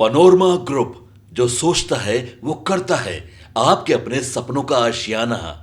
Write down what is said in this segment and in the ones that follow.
Panorama group, जो सोचता है वो करता है। आपके अपने सपनों का आशियाना।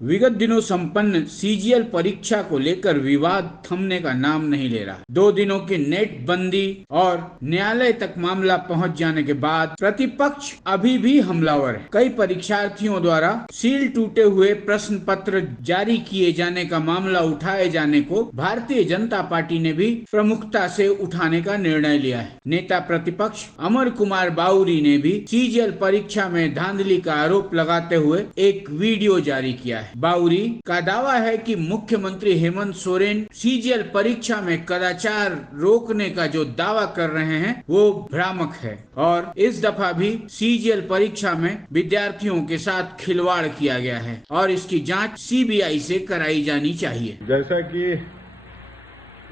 विगत दिनों संपन्न सीजीएल परीक्षा को लेकर विवाद थमने का नाम नहीं ले रहा। 2 दिनों की नेट बंदी और न्यायालय तक मामला पहुंच जाने के बाद प्रतिपक्ष अभी भी हमलावर है। कई परीक्षार्थियों द्वारा सील टूटे हुए प्रश्न पत्र जारी किए जाने का मामला उठाए जाने को भारतीय जनता पार्टी ने भी प्रमुखता से उठाने का निर्णय लिया है। नेता प्रतिपक्ष अमर कुमार बाउरी ने भी सीजीएल परीक्षा में धांधली का आरोप लगाते हुए एक वीडियो जारी किया है। बाउरी का दावा है कि मुख्यमंत्री हेमंत सोरेन सीजीएल परीक्षा में कदाचार रोकने का जो दावा कर रहे हैं वो भ्रामक है और इस दफा भी सीजीएल परीक्षा में विद्यार्थियों के साथ खिलवाड़ किया गया है और इसकी जांच सीबीआई से कराई जानी चाहिए। जैसा कि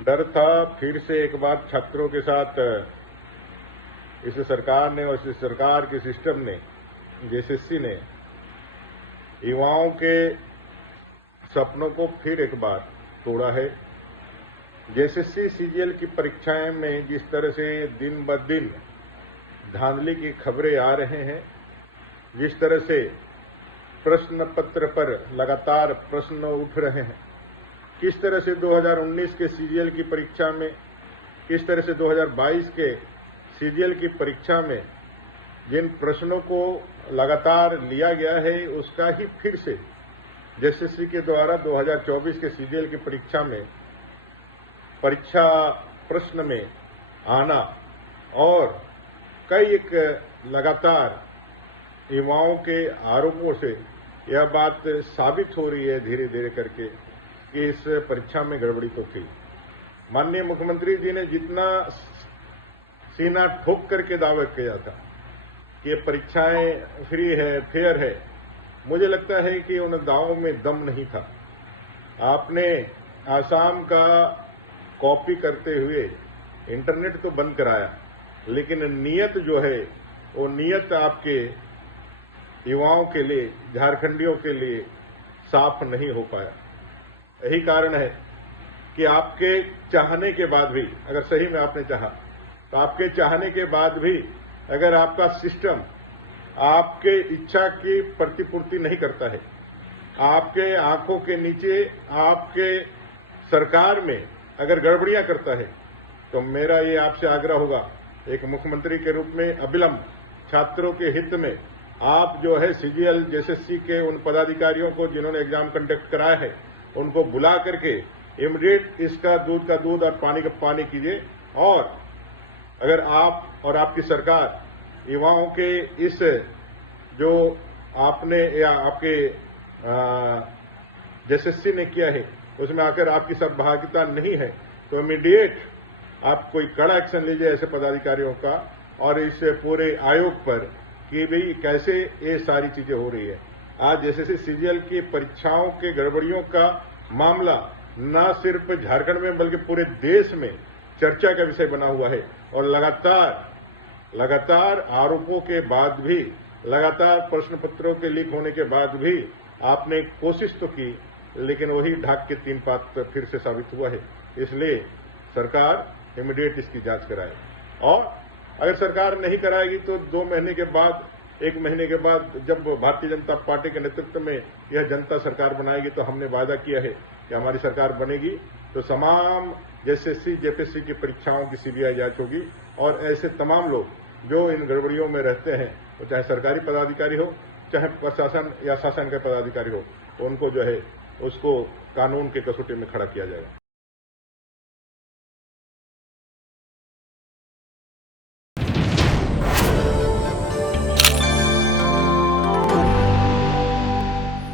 डर था, फिर से एक बार छात्रों के साथ इस सरकार ने और इस सरकार के सिस्टम ने, जेएसएससी ने युवाओं के सपनों को फिर एक बार तोड़ा है। जेएसएससी सीजीएल की परीक्षाएं में जिस तरह से दिन ब दिन धांधली की खबरें आ रहे हैं, जिस तरह से प्रश्न पत्र पर लगातार प्रश्न उठ रहे हैं, किस तरह से 2019 के सीजीएल की परीक्षा में, किस तरह से 2022 के सीजीएल की परीक्षा में जिन प्रश्नों को लगातार लिया गया है, उसका ही फिर से जेएसएससी के द्वारा 2024 के सीजीएल की परीक्षा में परीक्षा प्रश्न में आना और कई एक लगातार युवाओं के आरोपों से यह बात साबित हो रही है धीरे धीरे करके कि इस परीक्षा में गड़बड़ी तो थी। माननीय मुख्यमंत्री जी ने जितना सीना ठोक करके दावा किया था कि ये परीक्षाएं फ्री है, फेयर है, मुझे लगता है कि उन दावों में दम नहीं था। आपने आसाम का कॉपी करते हुए इंटरनेट तो बंद कराया, लेकिन नियत जो है वो नियत आपके युवाओं के लिए, झारखंडियों के लिए साफ नहीं हो पाया। यही कारण है कि आपके चाहने के बाद भी, अगर सही में आपने चाहा, तो आपके चाहने के बाद भी अगर आपका सिस्टम आपके इच्छा की प्रतिपूर्ति नहीं करता है, आपके आंखों के नीचे आपके सरकार में अगर गड़बड़ियां करता है, तो मेरा ये आपसे आग्रह होगा, एक मुख्यमंत्री के रूप में अविलंब छात्रों के हित में आप जो है सीजीएल जेएसएससी के उन पदाधिकारियों को जिन्होंने एग्जाम कंडक्ट कराया है, उनको बुला करके इमीडिएट इसका दूध का दूध और पानी का पानी कीजिए। और अगर आप और आपकी सरकार युवाओं के इस जो आपने या आपके जेएसएससी ने किया है उसमें आकर आपकी सहभागिता नहीं है, तो इमीडिएट आप कोई कड़ा एक्शन लीजिए ऐसे पदाधिकारियों का और इस पूरे आयोग पर कि भाई कैसे ये सारी चीजें हो रही है। आज जेएसएससी सीजीएल की परीक्षाओं के गड़बड़ियों का मामला न सिर्फ झारखंड में बल्कि पूरे देश में चर्चा का विषय बना हुआ है और लगातार आरोपों के बाद भी, लगातार प्रश्न पत्रों के लीक होने के बाद भी आपने कोशिश तो की, लेकिन वही ढाक के 3 पात फिर से साबित हुआ है। इसलिए सरकार इमीडिएट इसकी जांच कराए और अगर सरकार नहीं कराएगी तो 2 महीने के बाद, 1 महीने के बाद जब भारतीय जनता पार्टी के नेतृत्व में यह जनता सरकार बनाएगी, तो हमने वादा किया है कि हमारी सरकार बनेगी तो तमाम जेएसएससी जेपीएससी की परीक्षाओं की सीबीआई जांच होगी और ऐसे तमाम लोग जो इन गड़बड़ियों में रहते हैं, वो चाहे सरकारी पदाधिकारी हो, चाहे प्रशासन या शासन के पदाधिकारी हो, तो उनको जो है उसको कानून के कसौटी में खड़ा किया जाएगा।